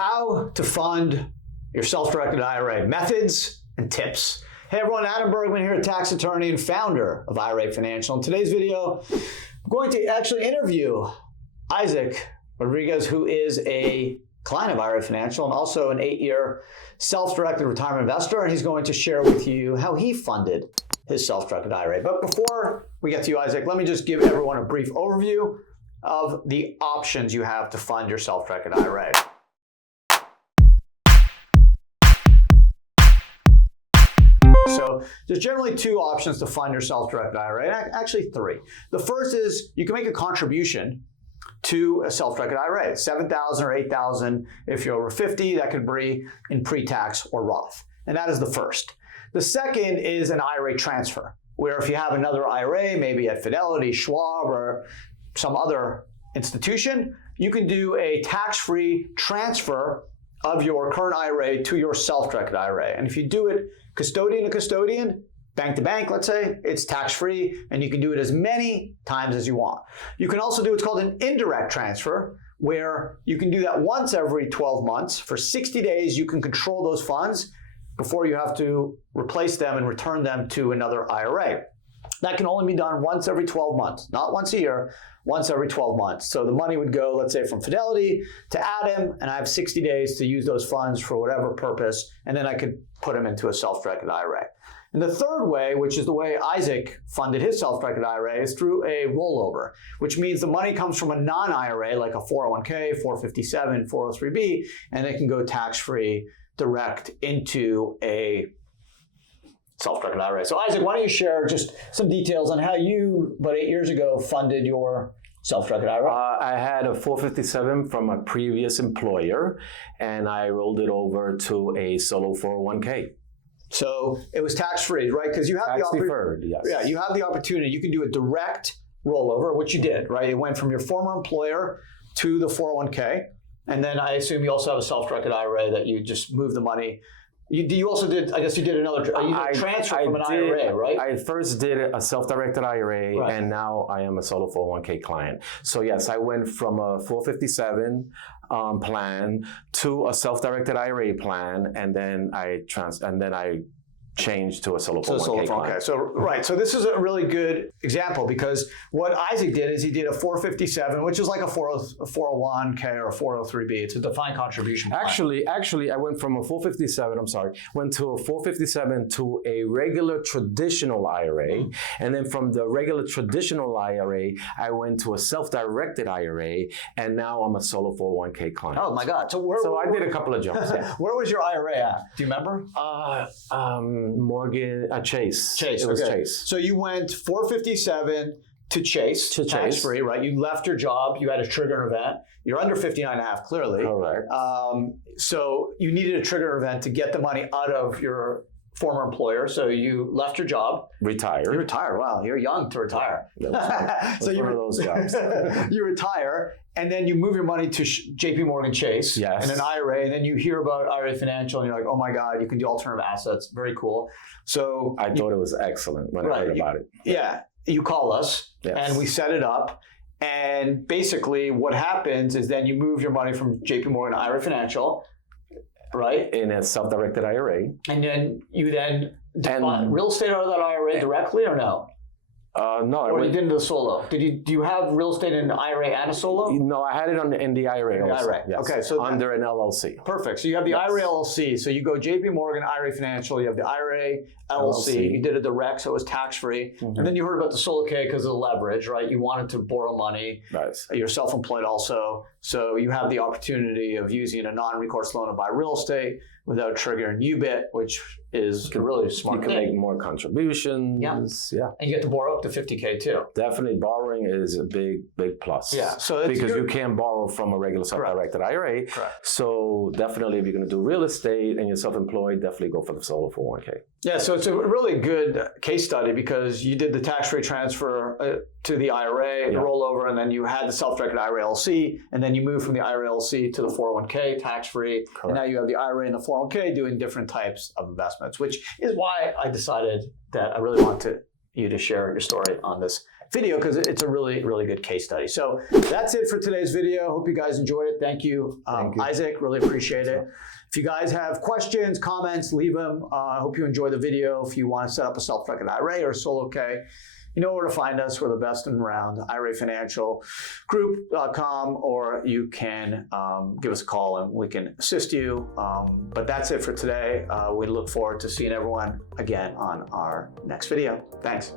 how to fund your self-directed IRA, methods and tips. Hey everyone, Adam Bergman here, tax attorney and founder of IRA Financial. In today's video, I'm going to actually interview Isaac Rodriguez, who is a client of IRA Financial and also an 8-year self-directed retirement investor, and he's going to share with you how he funded his self-directed IRA. But before we get to you, Isaac, let me just give everyone a brief overview of the options you have to fund your self-directed IRA. So there's generally two options to fund your self-directed IRA, actually three. The first is you can make a contribution to a self-directed IRA, $7,000 or $8,000. If you're over 50, that could be in pre-tax or Roth. And that is the first. The second is an IRA transfer, where if you have another IRA, maybe at Fidelity, Schwab, or some other institution, you can do a tax-free transfer of your current IRA to your self-directed IRA. And if you do it custodian to custodian, bank to bank, let's say, it's tax-free, and you can do it as many times as you want. You can also do what's called an indirect transfer, where you can do that once every 12 months. For 60 days, you can control those funds before you have to replace them and return them to another IRA. That can only be done once every 12 months, not once a year, once every 12 months. So the money would go, let's say, from Fidelity to Adam, and I have 60 days to use those funds for whatever purpose, and then I could put them into a self-directed IRA. And the third way, which is the way Isaac funded his self-directed IRA, is through a rollover, which means the money comes from a non-IRA, like a 401k, 457, 403b, and it can go tax-free direct into a self-directed IRA. So Isaac, why don't you share just some details on how you, about 8 years ago, funded your self-directed IRA? I had a 457 from a previous employer, and I rolled it over to a solo 401k. So it was tax-free, right? Because you have tax deferred, yes. Yeah, you have the opportunity. You can do a direct rollover, which you did, right? It went from your former employer to the 401k, and then I assume you also have a self-directed IRA that you just move the money. You also did, I guess you did another transfer from an IRA, right? I first did a self-directed IRA, right, and now I am a solo 401k client. So yes, I went from a 457 plan to a self-directed IRA plan, and then I changed to a solo 401k client. Okay, so right, so this is a really good example, because what Isaac did is he did a 457, which is like a 401k or a 403b. It's a defined contribution plan. Actually, I went from a 457. Went to a 457 to a regular traditional IRA, and then from the regular traditional IRA, I went to a self-directed IRA, and now I'm a solo 401k client. Oh my God! So I did a couple of jumps. Yeah. Where was your IRA at? Do you remember? Chase. Chase. It was okay. Chase. So you went 457 to Chase, tax-free, right? You left your job. You had a trigger event. You're under 59 and a half, clearly. Correct. So you needed a trigger event to get the money out of your former employer. So you left your job. Retired. You retired. Wow, you're young to retire. So one of those jobs. You retire, and then you move your money to JP Morgan Chase, yes, and an IRA, and then you hear about IRA Financial, and you're like, oh my God, you can do alternative assets. Very cool. So I thought it was excellent when I heard about it. Yeah, you call us, yes, and we set it up. And basically what happens is then you move your money from JP Morgan to IRA Financial, right? In a self-directed IRA. And then you define real estate out of that IRA directly, or no? No. Or you did it a solo? Do you have real estate in an IRA and a solo? No, I had it in the IRA also. IRA. Yes. Okay, so under an LLC. Perfect. So you have the IRA LLC. So you go JP Morgan, IRA Financial. You have the IRA LLC. You did a direct, so it was tax-free. Mm-hmm. And then you heard about the solo K because of the leverage, right? You wanted to borrow money. Nice. You're self-employed also. So you have the opportunity of using a non-recourse loan to buy real estate without triggering UBIT, which is really smart. You can make more contributions. Yeah. And you get to borrow up to $50K too. Definitely borrowing is a big plus. Yeah. So because you can't borrow from a regular self-directed IRA. Correct. So definitely if you're going to do real estate and you're self-employed, definitely go for the solo 401k. Yeah, so it's a really good case study because you did the tax-free transfer to the IRA, the rollover, and then you had the self-directed IRA LLC, and then you moved from the IRA LLC to the 401k tax-free, and now you have the IRA and the 401k doing different types of investments, which is why I decided that I really want you to share your story on this video because it's a really, really good case study. So that's it for today's video. Hope you guys enjoyed it. Thank you, Isaac. Really appreciate it. If you guys have questions, comments, leave them. I hope you enjoy the video. If you want to set up a self-directed IRA or a solo K, you know where to find us. We're the best in around, IRA Financial Group.com, or you can give us a call and we can assist you. But that's it for today. We look forward to seeing everyone again on our next video. Thanks.